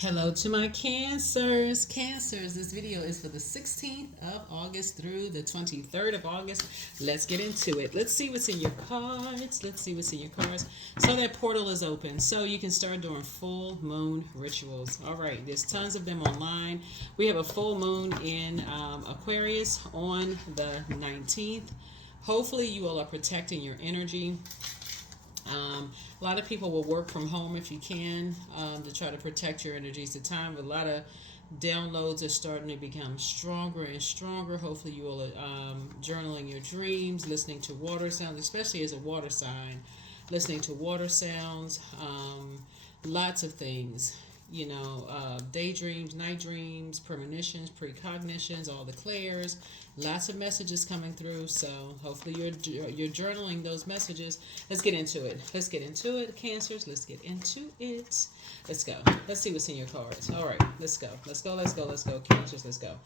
Hello to my cancers. Cancers, this video is for the 16th of August through the 23rd of August. Let's get into it. Let's see what's in your cards. Let's see what's in your cards. So that portal is open. So you can start doing full moon rituals. All right, there's tons of them online. We have a full moon in Aquarius on the 19th. Hopefully you all are protecting your energy. A lot of people will work from home if you can, to try to protect your energy. It's a time where a lot of downloads are starting to become stronger and stronger. Hopefully you all are journaling your dreams, listening to water sounds, especially as a water sign, listening to water sounds, lots of things. Daydreams, night dreams, premonitions, precognitions, all the clairs, lots of messages coming through. So hopefully you're journaling those messages. Let's get into it. Let's get into it, Cancers. Let's get into it. Let's go. Let's see what's in your cards. All right, let's go. Let's go. Let's go. Let's go, Cancers. Let's go.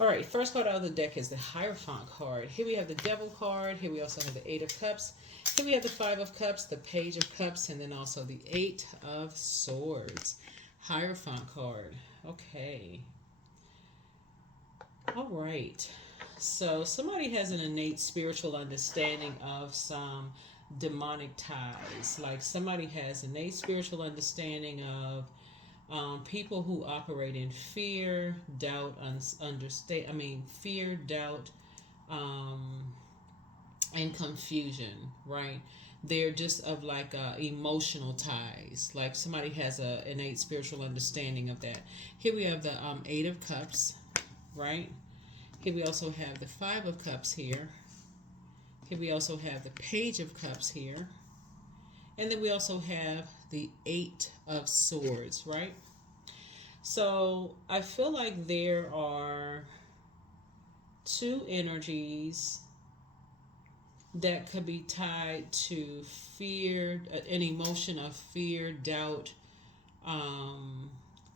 All right, first card out of the deck is the Hierophant card. Here we have the Devil card. Here we also have the Eight of Cups. Here we have the Five of Cups, the Page of Cups, and then also the Eight of Swords. Hierophant card. Okay. All right. So somebody has an innate spiritual understanding of some demonic ties. Like somebody has innate spiritual understanding of people who operate in fear, doubt, fear, doubt, and confusion, right? They're just of like emotional ties. Like somebody has a innate spiritual understanding of that. Here we have the Eight of Cups, right? Here we also have the Five of Cups here. Here we also have the Page of Cups here. And then we also have the Eight of Swords, right? So I feel like there are two energies that could be tied to fear, an emotion of fear, doubt,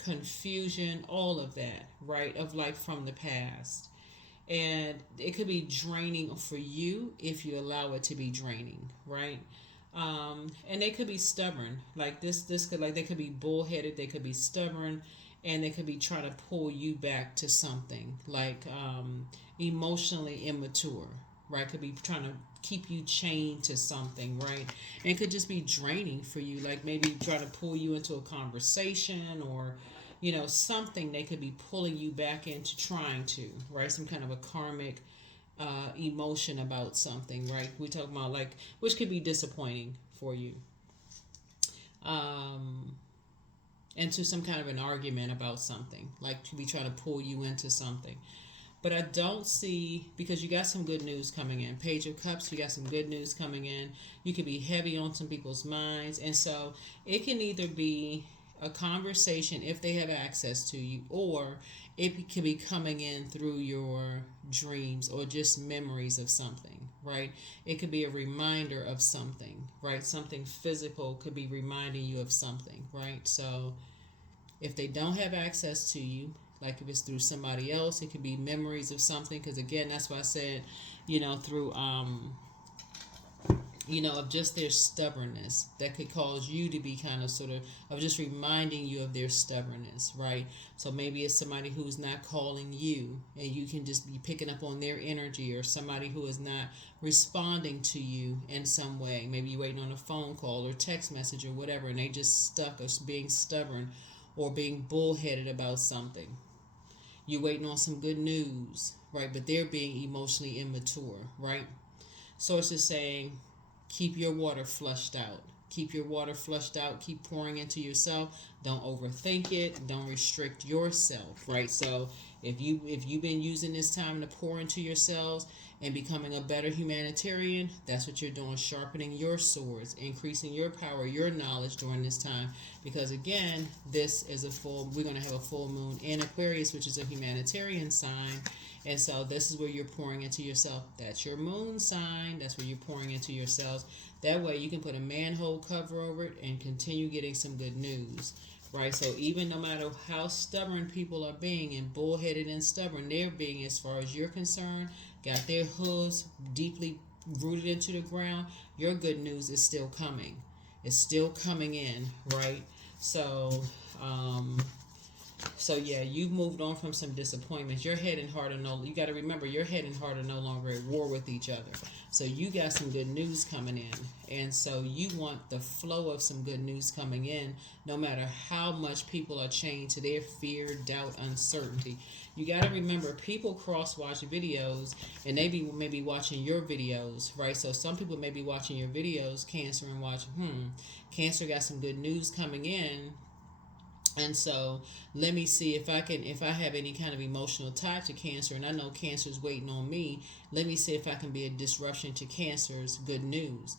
confusion, all of that, right? Of like from the past. And it could be draining for you if you allow it to be draining, right? And they could be stubborn. Like this could they could be bullheaded, they could be stubborn, and they could be trying to pull you back to something like emotionally immature, right? Could be trying to keep you chained to something, right? And it could just be draining for you, like maybe try to pull you into a conversation or something they could be pulling you back into trying to, right? Some kind of a karmic emotion about something, right? We talk about like, which could be disappointing for you. Into some kind of an argument about something, like to be trying to pull you into something. But I don't see, because you got some good news coming in. Page of Cups, you got some good news coming in. You could be heavy on some people's minds. And so it can either be a conversation if they have access to you, or it could be coming in through your dreams or just memories of something, right? It could be a reminder of something, right? Something physical could be reminding you of something, right? So if they don't have access to you, like if it's through somebody else, it could be memories of something. Because again, that's why I said, through of just their stubbornness that could cause you to be kind of sort of just reminding you of their stubbornness, right? So maybe it's somebody who's not calling you and you can just be picking up on their energy, or somebody who is not responding to you in some way. Maybe you're waiting on a phone call or text message or whatever, and they just stuck or being stubborn or being bullheaded about something. You're waiting on some good news, right? But they're being emotionally immature, right? Source is saying, keep your water flushed out. Keep your water flushed out. Keep pouring into yourself. Don't overthink it. Don't restrict yourself, right? So if you've been using this time to pour into yourselves and becoming a better humanitarian, that's what you're doing, sharpening your swords, increasing your power, your knowledge during this time. Because again, this is we're going to have a full moon in Aquarius, which is a humanitarian sign. And so this is where you're pouring into yourself. That's your moon sign. That's where you're pouring into yourselves. That way you can put a manhole cover over it and continue getting some good news, right? So even no matter how stubborn people are being and bullheaded and stubborn they're being, as far as you're concerned, got their hooves deeply rooted into the ground, your good news is still coming. It's still coming in, right? So So yeah, you've moved on from some disappointments. Your head and heart are you got to remember, your head and heart are no longer at war with each other. So you got some good news coming in. And so you want the flow of some good news coming in, no matter how much people are chained to their fear, doubt, uncertainty. You got to remember, people cross watch videos, and they may be watching your videos, right? So some people may be watching your videos, Cancer, and watch, Cancer got some good news coming in. And so let me see if I have any kind of emotional tie to Cancer, and I know Cancer's waiting on me. Let me see if I can be a disruption to Cancer's good news.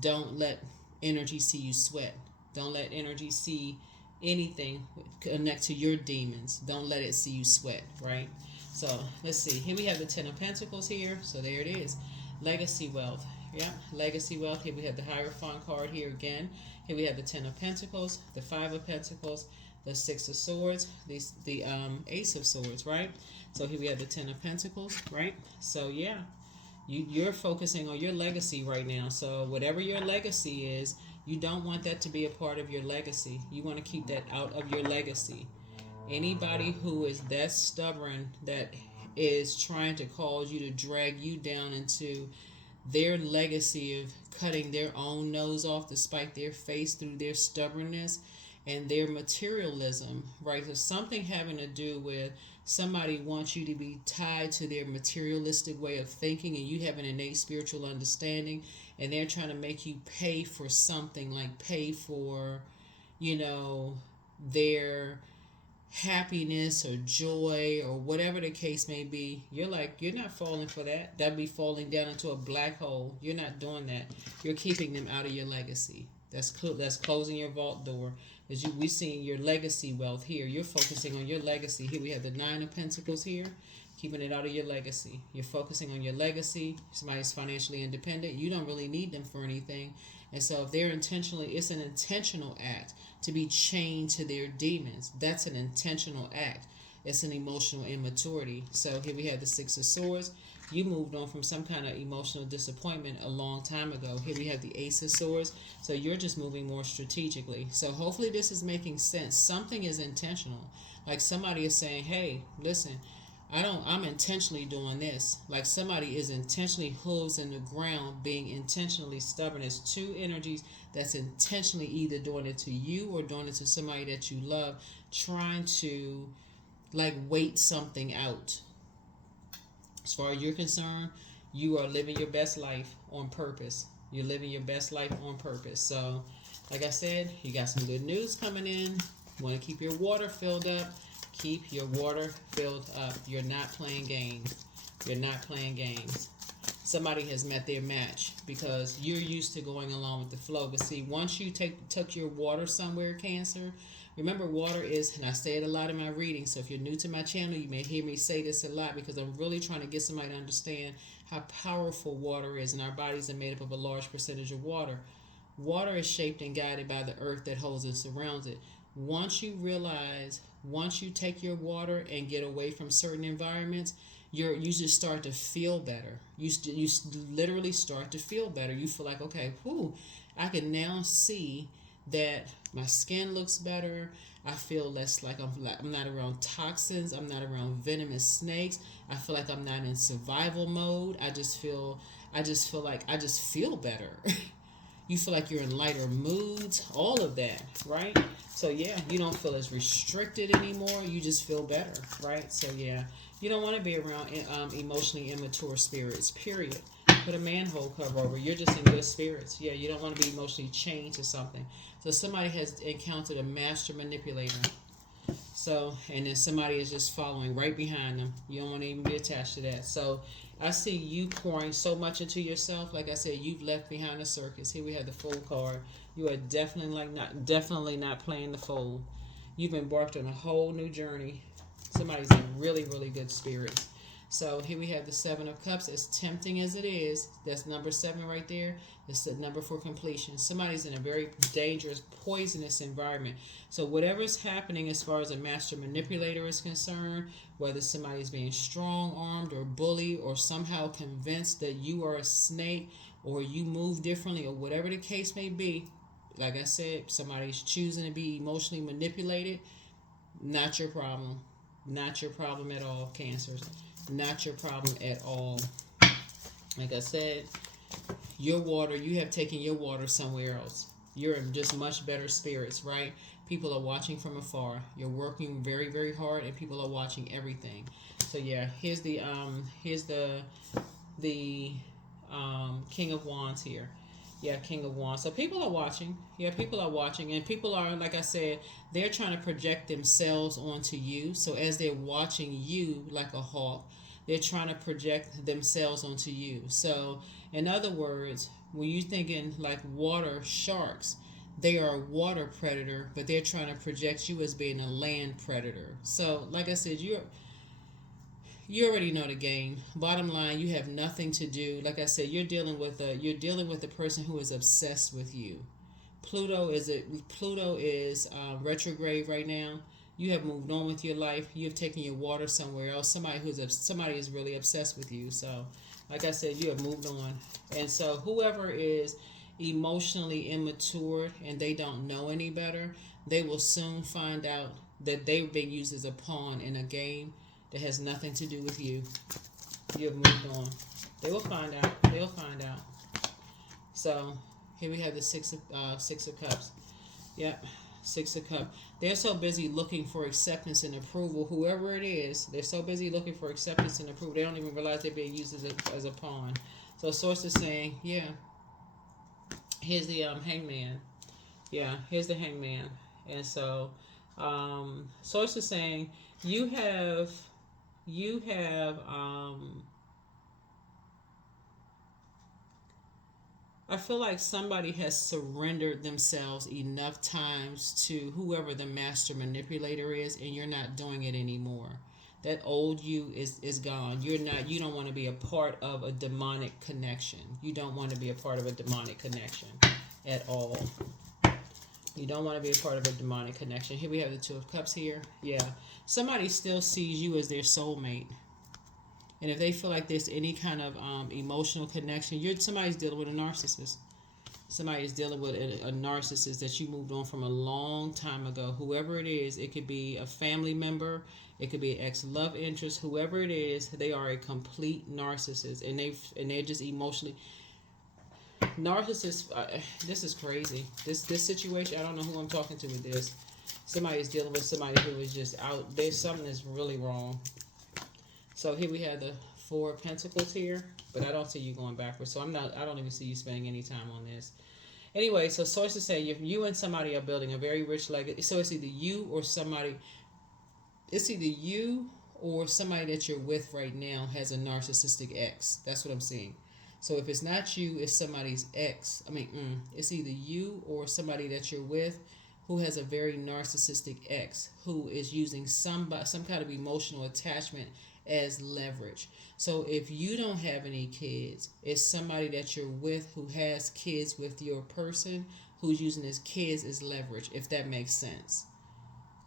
Don't let energy see you sweat. Don't let energy see anything connect to your demons. Don't let it see you sweat, right? So let's see. Here we have the Ten of Pentacles here. So there it is. Legacy wealth. Yeah, legacy wealth. Here we have the Hierophant card here again. Here we have the Ten of Pentacles, the Five of Pentacles, the Six of Swords, the Ace of Swords, right? So here we have the Ten of Pentacles, right? So yeah, you're focusing on your legacy right now. So whatever your legacy is, you don't want that to be a part of your legacy. You want to keep that out of your legacy. Anybody who is that stubborn, that is trying to cause you to drag you down into their legacy of cutting their own nose off to spite their face through their stubbornness and their materialism, right? So something having to do with somebody wants you to be tied to their materialistic way of thinking, and you have an innate spiritual understanding, and they're trying to make you pay for something, like pay for, their happiness or joy or whatever the case may be. You're not falling for that. That'd be falling down into a black hole. You're not doing that. You're keeping them out of your legacy. That's closing your vault door. We're seeing your legacy wealth here. You're focusing on your legacy. Here we have the Nine of Pentacles here, keeping it out of your legacy. You're focusing on your legacy. Somebody's financially independent. You don't really need them for anything. And so if it's an intentional act to be chained to their demons. That's an intentional act. It's an emotional immaturity. So here we have the Six of Swords. You moved on from some kind of emotional disappointment a long time ago. Here we have the Ace of Swords. So you're just moving more strategically. So hopefully this is making sense. Something is intentional. Like somebody is saying, hey, listen, I'm intentionally doing this. Like somebody is intentionally hooves in the ground, being intentionally stubborn. It's two energies that's intentionally either doing it to you or doing it to somebody that you love, trying to wait something out. As far as you're concerned, you are living your best life on purpose. You're living your best life on purpose. So, like I said, you got some good news coming in. You want to keep your water filled up. Keep your water filled up. You're not playing games. You're not playing games. Somebody has met their match because you're used to going along with the flow. But see, once you took your water somewhere, Cancer, remember water is, and I say it a lot in my reading, so if you're new to my channel, you may hear me say this a lot because I'm really trying to get somebody to understand how powerful water is, and our bodies are made up of a large percentage of water. Water is shaped and guided by the earth that holds and surrounds it. Once you take your water and get away from certain environments, you just start to feel better. You literally start to feel better. You feel like, okay, I can now see that my skin looks better. I feel less like I'm not around toxins. I'm not around venomous snakes. I feel like I'm not in survival mode. I just feel like I just feel better. You feel like you're in lighter moods, all of that, right? So yeah, you don't feel as restricted anymore. You just feel better, right? So yeah, you don't want to be around emotionally immature spirits, period. Put a manhole cover over. You're just in good spirits. Yeah, you don't want to be emotionally chained to something. So somebody has encountered a master manipulator. So, and then somebody is just following right behind them. You don't want to even be attached to that. So I see you pouring so much into yourself. Like I said, you've left behind the circus. Here we have the Fool card. You are definitely not playing the fool. You've embarked on a whole new journey. Somebody's in really, really good spirits. So here we have the Seven of Cups. As tempting as it is, that's number 7 right there. That's the number for completion. Somebody's in a very dangerous, poisonous environment. So whatever's happening as far as a master manipulator is concerned, whether somebody's being strong-armed or bullied or somehow convinced that you are a snake or you move differently or whatever the case may be, like I said, somebody's choosing to be emotionally manipulated. Not your problem. Not your problem at all, Cancers. Not your problem at all. Like I said, your water, you have taken your water somewhere else. You're in just much better spirits, right? People are watching from afar. You're working very, very hard, and people are watching everything. So yeah, here's the King of Wands here. Yeah, King of Wands. So people are watching. Yeah, people are watching, and people are, like I said, they're trying to project themselves onto you. So as they're watching you like a hawk, they're trying to project themselves onto you. So in other words, when you're thinking like water sharks, they are a water predator, but they're trying to project you as being a land predator. So like I said, you already know the game. Bottom line, you have nothing to do. Like I said, you're dealing with a person who is obsessed with you. Pluto is retrograde right now. You have moved on with your life. You have taken your water somewhere else. Somebody is really obsessed with you. So, like I said, you have moved on. And so, whoever is emotionally immature and they don't know any better, they will soon find out that they've been used as a pawn in a game that has nothing to do with you. You have moved on. They will find out. They'll find out. So here we have the Six of Cups. Yep, Six of Cups. They're so busy looking for acceptance and approval. Whoever it is, they're so busy looking for acceptance and approval. They don't even realize they're being used as a pawn. So Source is saying, yeah. Here's the Hangman. Yeah, here's the Hangman. And so Source is saying you have I feel like somebody has surrendered themselves enough times to whoever the master manipulator is, and you're not doing it anymore. That old you is gone. You don't want to be a part of a demonic connection. You don't want to be a part of a demonic connection at all. You don't want to be a part of a demonic connection. Here we have the Two of Cups here. Yeah. Somebody still sees you as their soulmate. And if they feel like there's any kind of emotional connection, somebody's dealing with a narcissist. Somebody is dealing with a narcissist that you moved on from a long time ago. Whoever it is, it could be a family member, it could be an ex-love interest. Whoever it is, they are a complete narcissist, and they're just emotionally narcissists. This is crazy. This situation. I don't know who I'm talking to with this. Somebody is dealing with somebody who is just out. There's something that's really wrong. So here we have the Four of Pentacles here, but I don't see you going backwards. So I don't even see you spending any time on this. Anyway, so sources say you and somebody are building a very rich legacy. So it's either you or somebody that you're with right now has a narcissistic ex. That's what I'm seeing. So if it's not you, it's somebody's ex. It's either you or somebody that you're with who has a very narcissistic ex who is using some kind of emotional attachment as leverage. So if you don't have any kids, it's somebody that you're with who has kids with your person who's using his kids as leverage, if that makes sense.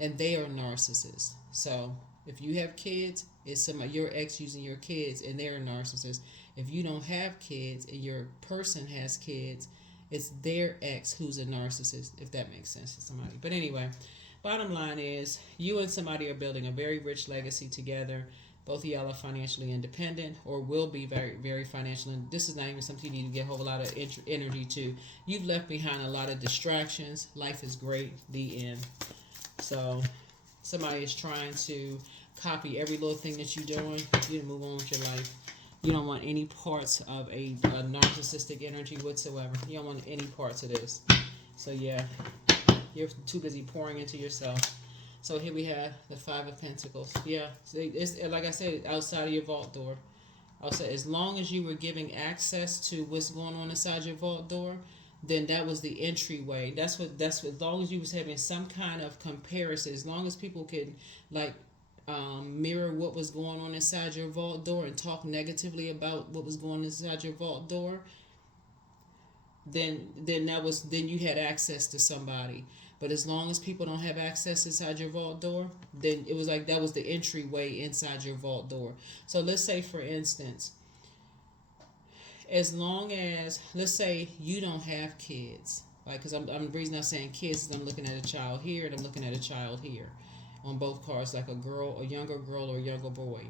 And they are narcissists. So if you have kids, it's your ex using your kids and they're a narcissist. If you don't have kids and your person has kids, it's their ex who's a narcissist, if that makes sense to somebody. But anyway, bottom line is you and somebody are building a very rich legacy together. Both of y'all are financially independent or will be very, very financially. This is not even something you need to get a whole lot of energy to. You've left behind a lot of distractions. Life is great. The end. So somebody is trying to copy every little thing that you're doing. You need to move on with your life. You don't want any parts of a narcissistic energy whatsoever. You don't want any parts of this. So yeah, you're too busy pouring into yourself. So here we have the Five of Pentacles. Yeah, it's like I said, outside of your vault door. Also, as long as you were giving access to what's going on inside your vault door, then that was the entryway. That's what. As long as you was having some kind of comparison, as long as people could mirror what was going on inside your vault door and talk negatively about what was going on inside your vault door, then you had access to somebody. But as long as people don't have access inside your vault door, then it was like that was the entryway inside your vault door. So let's say, for instance, as long as, let's say you don't have kids, like, because I'm the reason I'm saying kids is I'm looking at a child here and I'm looking at a child here. on both cards, like a younger girl or a younger boy.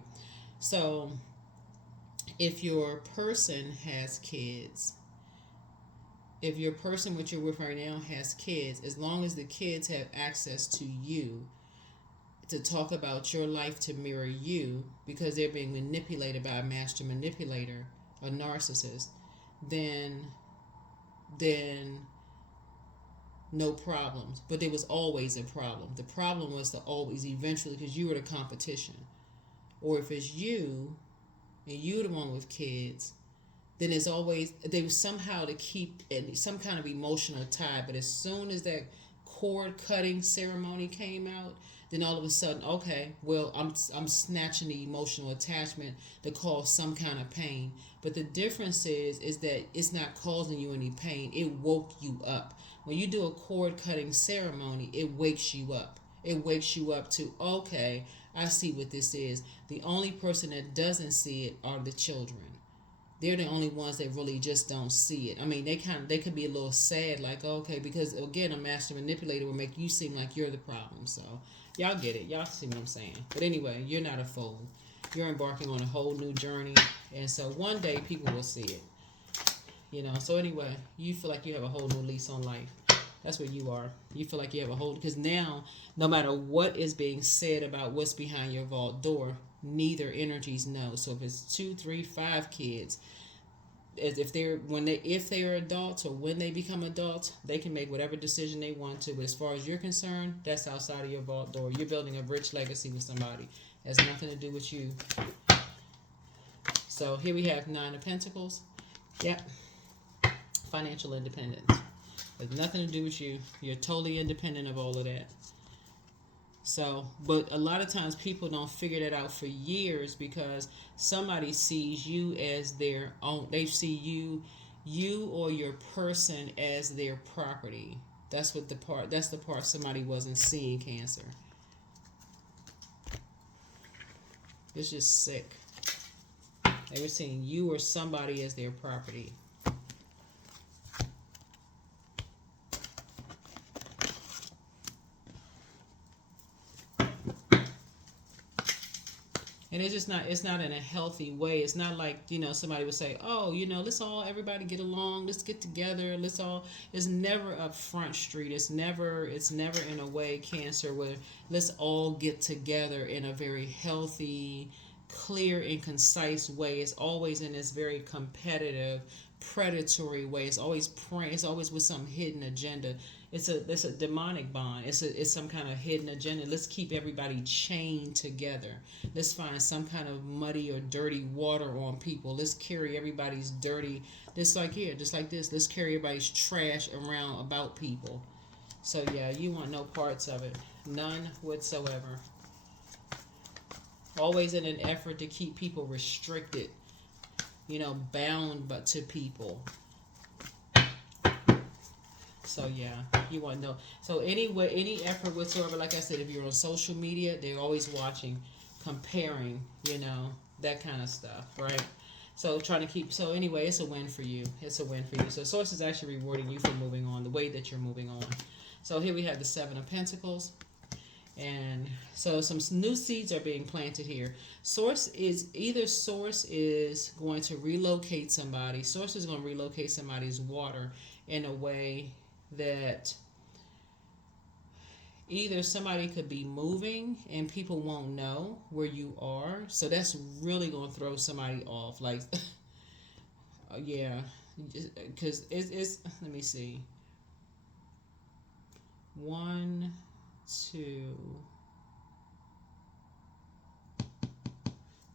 So if your person has kids, if your person which you're with right now has kids, as long as the kids have access to you to talk about your life to mirror you, because they're being manipulated by a master manipulator, a narcissist, then no problems. But there was always a problem. The problem was to always eventually, because you were the competition. Or if it's you and you're the one with kids, then it's always, they were somehow to keep some kind of emotional tie. But as soon as that cord cutting ceremony came out, then all of a sudden, okay, well, I'm snatching the emotional attachment to cause some kind of pain. But the difference is that it's not causing you any pain. It woke you up. When you do a cord cutting ceremony, it wakes you up. It wakes you up to, okay, I see what this is. The only person that doesn't see it are the children. They're the only ones that really just don't see it. I mean, they could be a little sad, like, okay, because again, a master manipulator will make you seem like you're the problem. So y'all get it. Y'all see what I'm saying. But anyway, you're not a fool. You're embarking on a whole new journey. And so one day people will see it. So anyway, you feel like you have a whole new lease on life. That's what you are. You feel like you have a whole, because now, no matter what is being said about what's behind your vault door, neither energies know. So if it's 2, 3, 5 kids, if they're adults or when they become adults, they can make whatever decision they want to. But as far as you're concerned, that's outside of your vault door. You're building a rich legacy with somebody. It has nothing to do with you. So here we have 9 of Pentacles. Yep. Financial independence. It has nothing to do with you. You're totally independent of all of that. So, but a lot of times people don't figure that out for years because somebody sees you as their own. They see you or your person as their property. That's the part somebody wasn't seeing, Cancer. It's just sick. They were seeing you or somebody as their property. And it's not in a healthy way. It's not like, somebody would say, oh, everybody get along, let's get together, it's never up Front Street. It's never in a way, Cancer, where let's all get together in a very healthy, clear and concise way. It's always in this very competitive, predatory way. It's always with some hidden agenda. It's a demonic bond. It's some kind of hidden agenda. Let's keep everybody chained together. Let's find some kind of muddy or dirty water on people. Let's carry everybody's dirty, just like this. Let's carry everybody's trash around about people. So yeah, you want no parts of it. None whatsoever. Always in an effort to keep people restricted, bound but to people. So yeah, you want to know. So any effort whatsoever, like I said, if you're on social media, they're always watching, comparing, that kind of stuff, right? So anyway, it's a win for you. So Source is actually rewarding you for moving on, the way that you're moving on. So here we have the 7 of Pentacles. And so some new seeds are being planted here. Source is going to relocate somebody. Source is going to relocate somebody's water in a way that either somebody could be moving and people won't know where you are. So that's really going to throw somebody off. Like, yeah, because it's, let me see. 1, 2.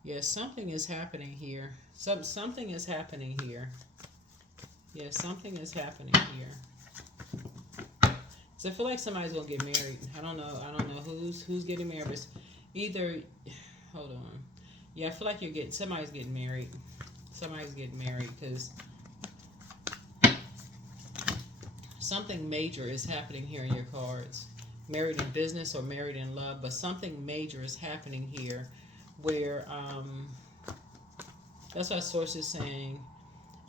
Yeah, something is happening here. Something is happening here. Yeah, something is happening here. So I feel like somebody's gonna get married. I don't know who's getting married. But either, hold on. Yeah, I feel like somebody's getting married. Somebody's getting married because something major is happening here in your cards. Married in business or married in love, but something major is happening here where that's why Source is saying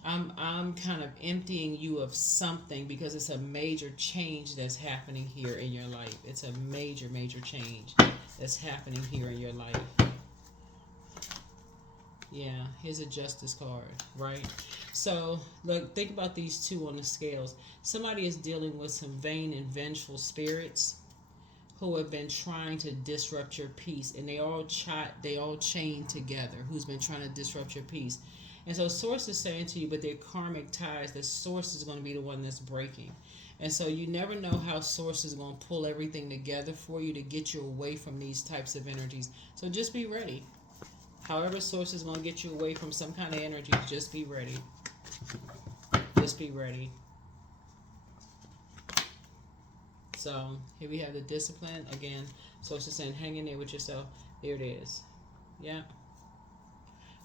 I'm kind of emptying you of something because it's a major change that's happening here in your life. It's a major change that's happening here in your life. Yeah, here's a justice card, right? So, look, think about these two on the scales. Somebody is dealing with some vain and vengeful spirits who have been trying to disrupt your peace, and they all chained together. Who's been trying to disrupt your peace? And so, Source is saying to you, but they're karmic ties. The Source is going to be the one that's breaking. And so, you never know how Source is going to pull everything together for you to get you away from these types of energies. So, just be ready. However, Source is going to get you away from some kind of energy, just be ready. Just be ready. So here we have the discipline again. Source is saying, hang in there with yourself. There it is. Yeah.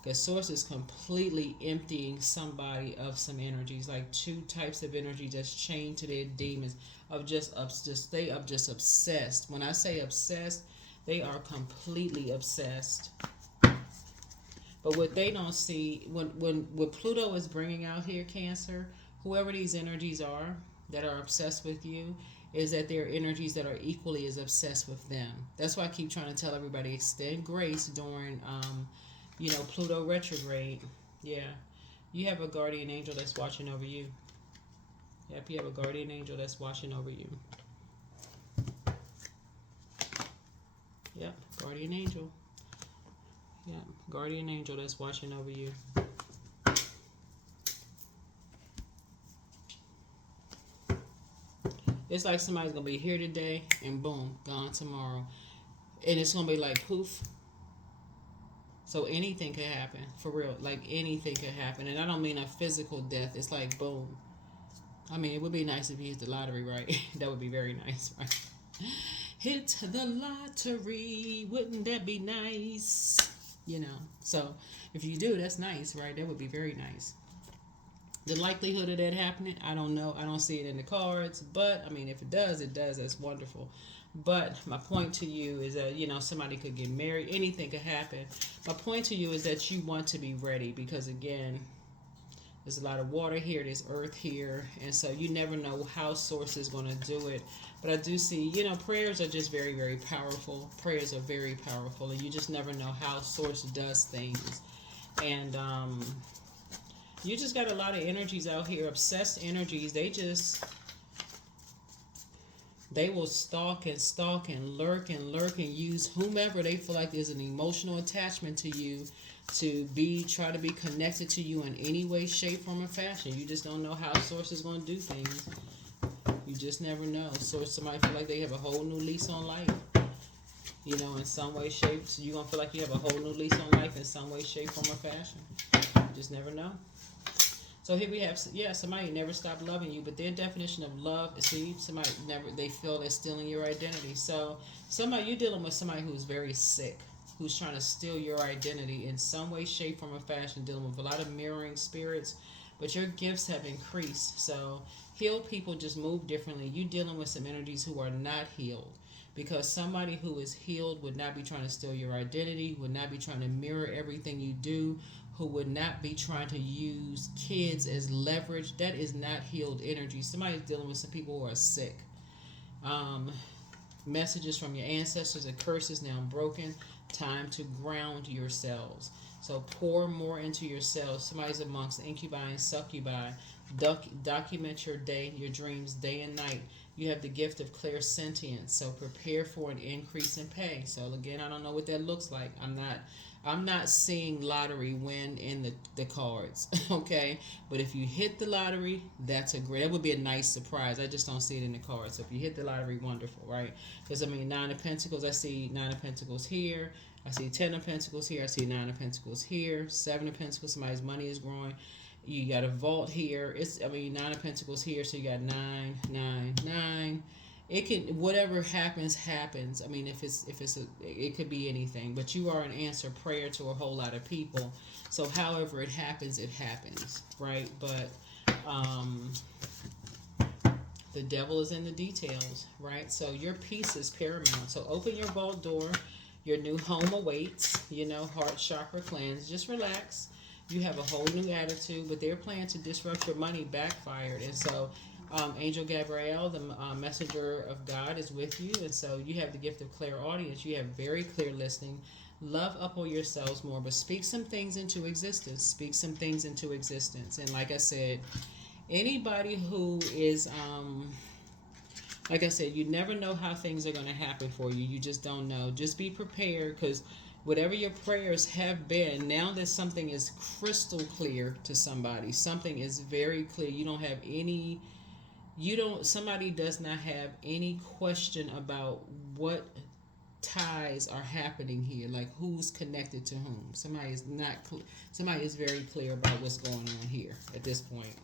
Because Source is completely emptying somebody of some energies, like two types of energy that's chained to their demons of just obsessed. When I say obsessed, they are completely obsessed. But what they don't see, when what Pluto is bringing out here, Cancer, whoever these energies are that are obsessed with you, is that they're energies that are equally as obsessed with them. That's why I keep trying to tell everybody, extend grace during, Pluto retrograde. Yeah. You have a guardian angel that's watching over you. Yep, you have a guardian angel that's watching over you. Yep, guardian angel. Yeah, guardian angel that's watching over you. It's like somebody's going to be here today and boom, gone tomorrow. And it's going to be like poof. So anything could happen, for real. Like anything could happen. And I don't mean a physical death. It's like boom. I mean, it would be nice if you hit the lottery, right? That would be very nice, right? Hit the lottery. Wouldn't that be nice? So if you do, that's nice, right? That would be very nice. The likelihood of that happening, I don't know. I don't see it in the cards, but I mean, if it does, it does. That's wonderful. But my point to you is that, somebody could get married. Anything could happen. My point to you is that you want to be ready because, again, there's a lot of water here. There's earth here. And so you never know how Source is going to do it. But I do see, prayers are just very, very powerful. Prayers are very powerful. And you just never know how Source does things. And you just got a lot of energies out here. Obsessed energies. They will stalk and lurk and use whomever they feel like there's an emotional attachment to you to try to be connected to you in any way, shape, form, or fashion. You just don't know how Source is going to do things. You just never know. Source, somebody feel like they have a whole new lease on life. In some way, shape. So you're going to feel like you have a whole new lease on life in some way, shape, form, or fashion. You just never know. So here we have, somebody never stopped loving you, but their definition of love, they feel they're stealing your identity. So you're dealing with somebody who's very sick, who's trying to steal your identity in some way, shape, form, or fashion, dealing with a lot of mirroring spirits, but your gifts have increased. So healed people just move differently. You're dealing with some energies who are not healed. Because somebody who is healed would not be trying to steal your identity, would not be trying to mirror everything you do, who would not be trying to use kids as leverage. That is not healed energy. Somebody's dealing with some people who are sick. Messages from your ancestors and curses now broken. Time to ground yourselves. So pour more into yourselves. Somebody's amongst incubi and succubi. Document your day, your dreams, day and night. You have the gift of clairsentience. So prepare for an increase in pay. So again, I don't know what that looks like. I'm not seeing lottery win in the cards, okay? But if you hit the lottery, that would be a nice surprise. I just don't see it in the cards. So if you hit the lottery, wonderful, right? Because, Nine of Pentacles, I see Nine of Pentacles here. I see 10 of Pentacles here. I see 9 of Pentacles here. 7 of Pentacles, somebody's money is growing. You got a vault here. 9 of Pentacles here, so you got 9, 9, 9. It can, whatever happens. It could be anything, but you are an answer prayer to a whole lot of people. So however it happens, right? But the devil is in the details, right? So your peace is paramount. So open your vault door. Your new home awaits. Heart chakra cleanse. Just relax. You have a whole new attitude, but their plan to disrupt your money backfired. And so, Angel Gabriel, the messenger of God, is with you. And so, you have the gift of clairaudience. You have very clear listening. Love up on yourselves more, but speak some things into existence. Speak some things into existence. And like I said, anybody who is, like I said, you never know how things are going to happen for you. You just don't know. Just be prepared, because whatever your prayers have been, now that something is crystal clear to somebody, something is very clear. Somebody does not have any question about what ties are happening here, like who's connected to whom. Somebody is very clear about what's going on here at this point.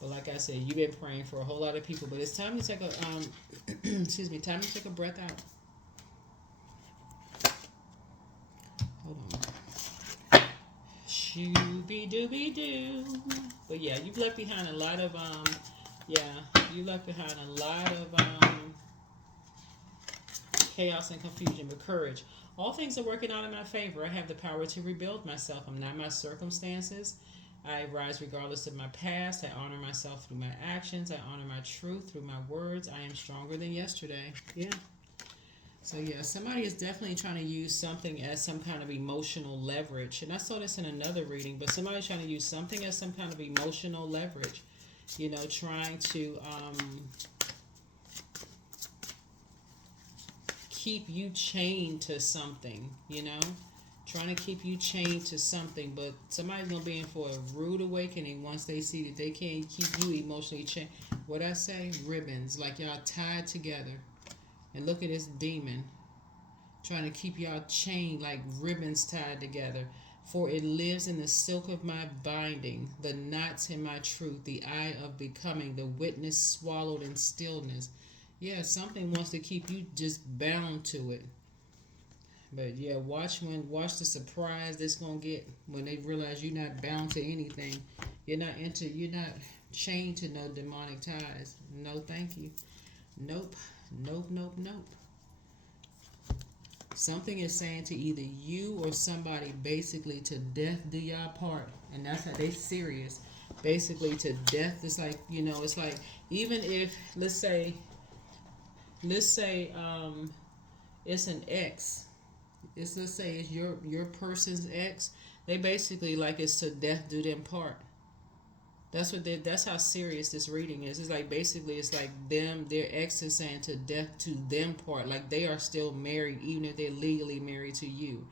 But like I said, you've been praying for a whole lot of people, but it's time to take a excuse me, time to take a breath out. Hold on. Shooby dooby doo. But yeah, you've left behind a lot of chaos and confusion, but courage. All things are working out in my favor. I have the power to rebuild myself. I'm not my circumstances. I rise regardless of my past. I honor myself through my actions. I honor my truth through my words. I am stronger than yesterday. Yeah. So yeah, somebody is definitely trying to use something as some kind of emotional leverage. And I saw this in another reading, but somebody's trying to use something as some kind of emotional leverage. Trying to keep you chained to something, trying to keep you chained to something. But somebody's going to be in for a rude awakening once they see that they can't keep you emotionally chained. What I say? Ribbons, like y'all tied together. And look at this demon trying to keep y'all chained like ribbons tied together. For it lives in the silk of my binding, the knots in my truth, the eye of becoming, the witness swallowed in stillness. Yeah, something wants to keep you just bound to it. But yeah, watch the surprise that's gonna get when they realize you're not bound to anything. You're not chained to no demonic ties. No, thank you. Nope. Something is saying to either you or somebody, basically, to death do y'all part. And that's how they serious. Basically, to death. It's like, it's like, even if, let's say it's an ex. Let's say it's your person's ex. They basically, like, it's to death do them part. That's how serious this reading is. It's like, basically, it's like their ex is saying to death to them part. Like, they are still married, even if they're legally married to you.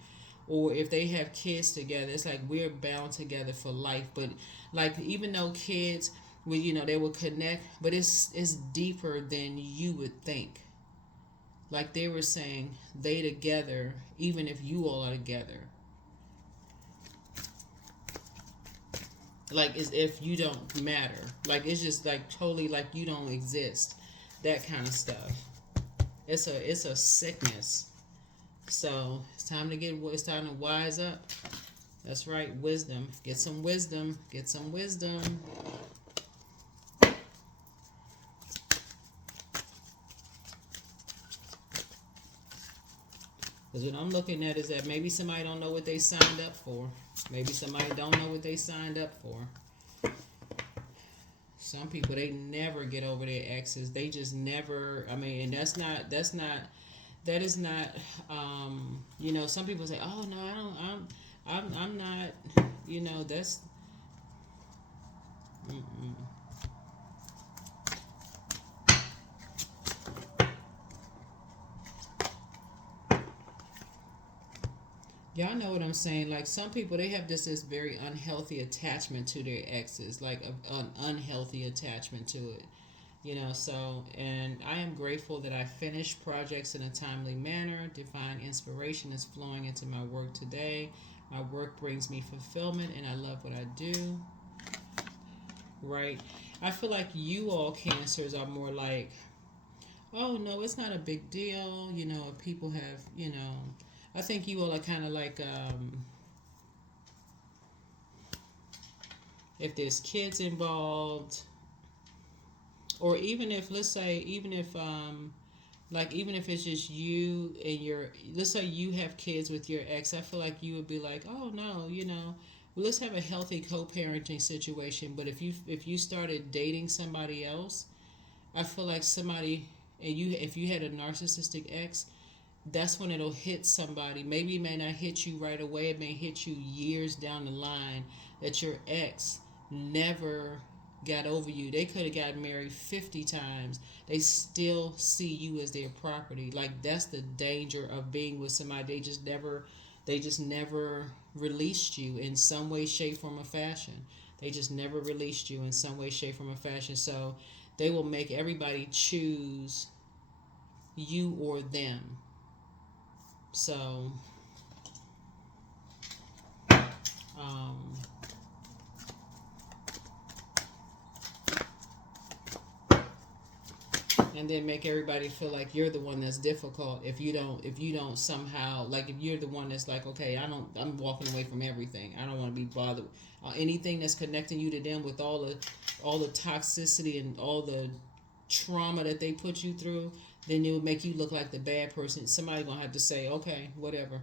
Or if they have kids together, it's like we're bound together for life. But, like, even though kids, they will connect, but it's deeper than you would think. Like they were saying, they together, even if you all are together. Like, as if you don't matter. Like, it's just like totally like you don't exist. That kind of stuff. It's a sickness. So it's time to wise up. That's right, wisdom. Get some wisdom. Get some wisdom. Because what I'm looking at is that maybe somebody don't know what they signed up for. Maybe somebody don't know what they signed up for. Some people, they never get over their exes. They just never, and that is not, some people say, oh no, I'm not, that's, Y'all know what I'm saying. Like, some people, they have this very unhealthy attachment to their exes, like an unhealthy attachment to it. And I am grateful that I finished projects in a timely manner. Divine inspiration is flowing into my work today. My work brings me fulfillment, and I love what I do. Right? I feel like you all Cancers are more like, oh no, it's not a big deal. People have, I think you all are kind of like, if there's kids involved, or even if, let's say, Like, even if it's just you and your, let's say you have kids with your ex, I feel like you would be like, oh no, well, let's have a healthy co-parenting situation. But if you started dating somebody else, I feel like somebody, and you, if you had a narcissistic ex, that's when it'll hit somebody. Maybe it may not hit you right away. It may hit you years down the line, that your ex never got over you. They could have gotten married 50 times. They still see you as their property. Like, that's the danger of being with somebody. They just never released you in some way, shape, form, or fashion. They just never released you in some way, shape, form, or fashion. So they will make everybody choose you or them. So, um, and then make everybody feel like you're the one that's difficult if you don't somehow, like, if you're the one that's like, okay, I'm walking away from everything. I don't want to be bothered. Anything that's connecting you to them, with all the toxicity and all the trauma that they put you through, then it would make you look like the bad person. Somebody gonna have to say, okay, whatever.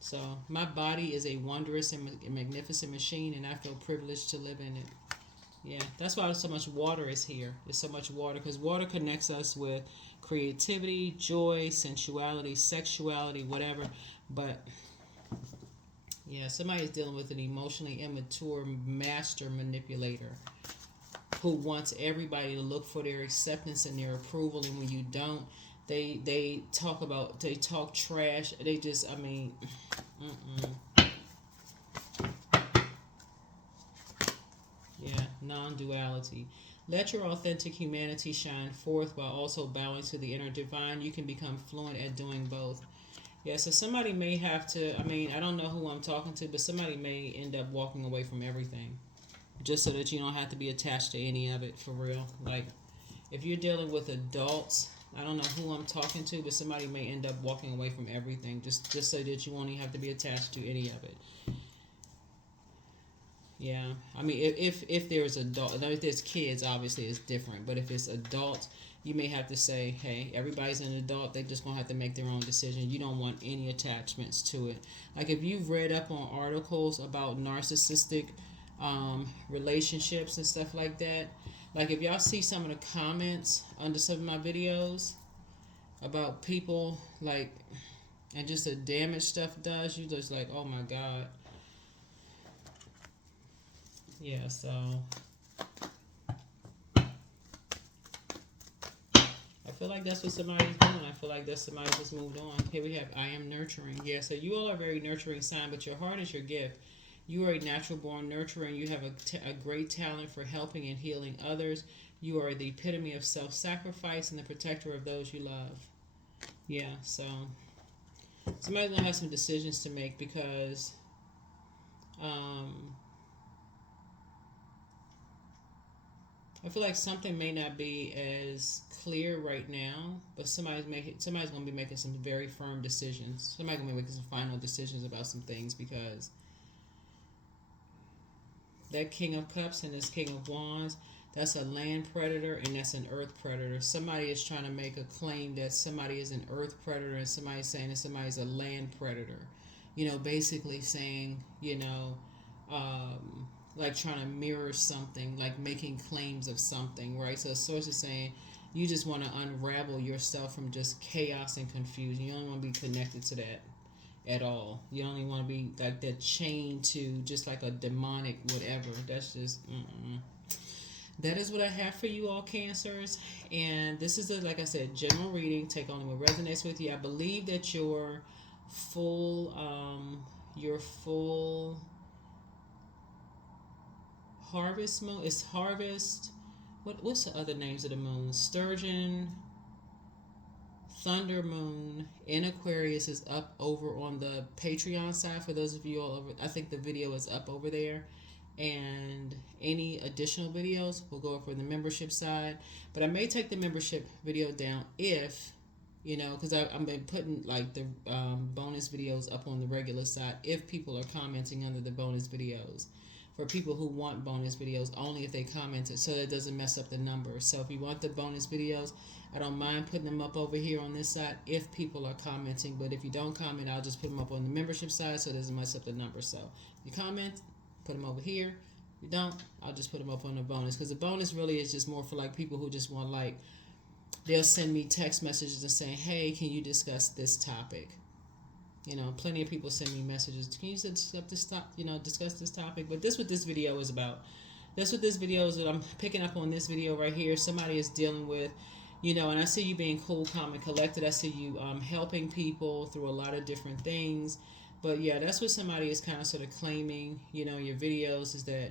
So my body is a wondrous and magnificent machine, and I feel privileged to live in it. Yeah, that's why so much water is here. There's so much water, because water connects us with creativity, joy, sensuality, sexuality, whatever. But yeah, somebody's dealing with an emotionally immature master manipulator who wants everybody to look for their acceptance and their approval, and when you don't, they talk trash. They just, I mean, yeah, non-duality. Let your authentic humanity shine forth while also bowing to the inner divine. You can become fluent at doing both. Yeah, so somebody may have to, I mean, I don't know who I'm talking to, but somebody may end up walking away from everything, just so that you don't have to be attached to any of it, for real. Like, if you're dealing with adults, I don't know who I'm talking to, but somebody may end up walking away from everything, just so that you won't even have to be attached to any of it. Yeah, I mean, if there's adult, if there's kids, obviously it's different. But if it's adults, you may have to say, hey, everybody's an adult. They just gonna have to make their own decision. You don't want any attachments to it. Like, if you've read up on articles about narcissistic relationships and stuff like that, like, if y'all see some of the comments under some of my videos about people, like, and just the damage stuff does, you just like, oh my god. Yeah, so I feel like that's what somebody's doing. I feel like that's somebody just moved on. Here we have, I am nurturing. Yeah, so you all are a very nurturing sign, but your heart is your gift. You are a natural born nurturer, and you have a great talent for helping and healing others. You are the epitome of self-sacrifice and the protector of those you love. Yeah, so somebody's going to have some decisions to make, because I feel like something may not be as clear right now, but somebody's going to be making some very firm decisions. Somebody's going to be making some final decisions about some things, because that King of Cups and this King of Wands, that's a land predator and that's an earth predator. Somebody is trying to make a claim that somebody is an earth predator, and somebody's saying that somebody's a land predator. Basically saying, like, trying to mirror something, like making claims of something, right? So the source is saying you just want to unravel yourself from just chaos and confusion. You don't want to be connected to that at all. You don't even want to be like that, chained to just like a demonic whatever. That's just That is what I have for you all, Cancers. And this is like I said, general reading. Take only what resonates with you. I believe that your full harvest moon is harvest. What's the other names of the moon? Sturgeon, Thunder Moon in Aquarius is up over on the Patreon side. For those of you all over, I think the video is up over there. And any additional videos will go up for the membership side. But I may take the membership video down if, because I've been putting like the bonus videos up on the regular side if people are commenting under the bonus videos. for people who want bonus videos, only if they commented, so it doesn't mess up the numbers. So if you want the bonus videos, I don't mind putting them up over here on this side if people are commenting. But if you don't comment, I'll just put them up on the membership side so it doesn't mess up the numbers. So if you comment, put them over here. If you don't, I'll just put them up on the bonus, because the bonus really is just more for like people who just want, like, they'll send me text messages and saying, hey, can you discuss this topic? You know, plenty of people send me messages. Can you discuss this topic? But this what this video is about. That's what this video is. That I'm picking up on this video right here. Somebody is dealing with, and I see you being cool, calm, and collected. I see you helping people through a lot of different things. But yeah, that's what somebody is kind of sort of claiming, your videos, is that,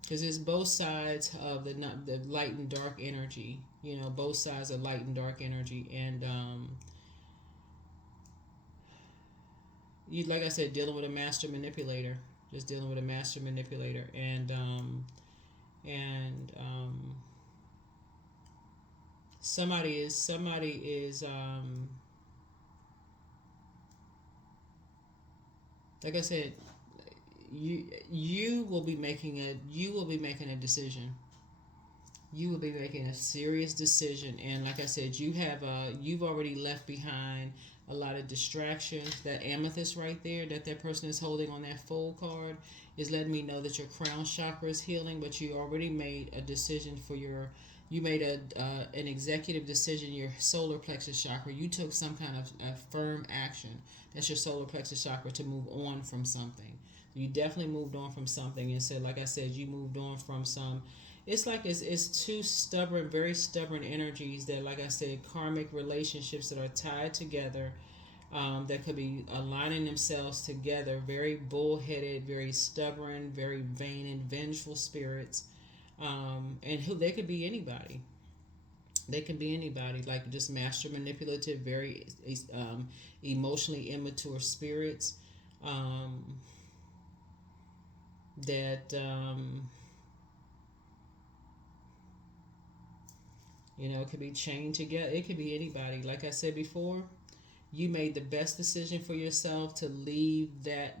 because there's both sides of the light and dark energy. Both sides of light and dark energy, and you, like I said, dealing with a master manipulator, just dealing with a master manipulator, and somebody is like I said, you will be making a decision. You will be making a serious decision, and like I said, you've already left behind a lot of distractions. That amethyst right there that person is holding on that full card is letting me know that your crown chakra is healing, but you already made a decision you made an executive decision. Your solar plexus chakra, you took some kind of firm action. That's your solar plexus chakra, to move on from something. You definitely moved on from something, and said, like I said, you moved on from some. It's like it's two stubborn, very stubborn energies that, like I said, karmic relationships that are tied together, that could be aligning themselves together. Very bullheaded, very stubborn, very vain and vengeful spirits, and who they could be anybody. They can be anybody, like just master manipulative, very emotionally immature spirits, that it could be chained together. It could be anybody. Like I said before, you made the best decision for yourself to leave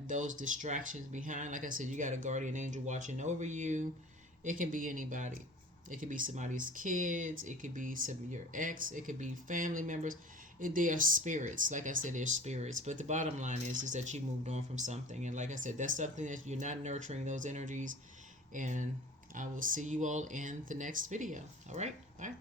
those distractions behind. Like I said, you got a guardian angel watching over you. It can be anybody. It could be somebody's kids. It could be your ex. It could be family members. They are spirits. Like I said, they're spirits. But the bottom line is that you moved on from something. And like I said, that's something that you're not nurturing those energies. And I will see you all in the next video. All right? Bye.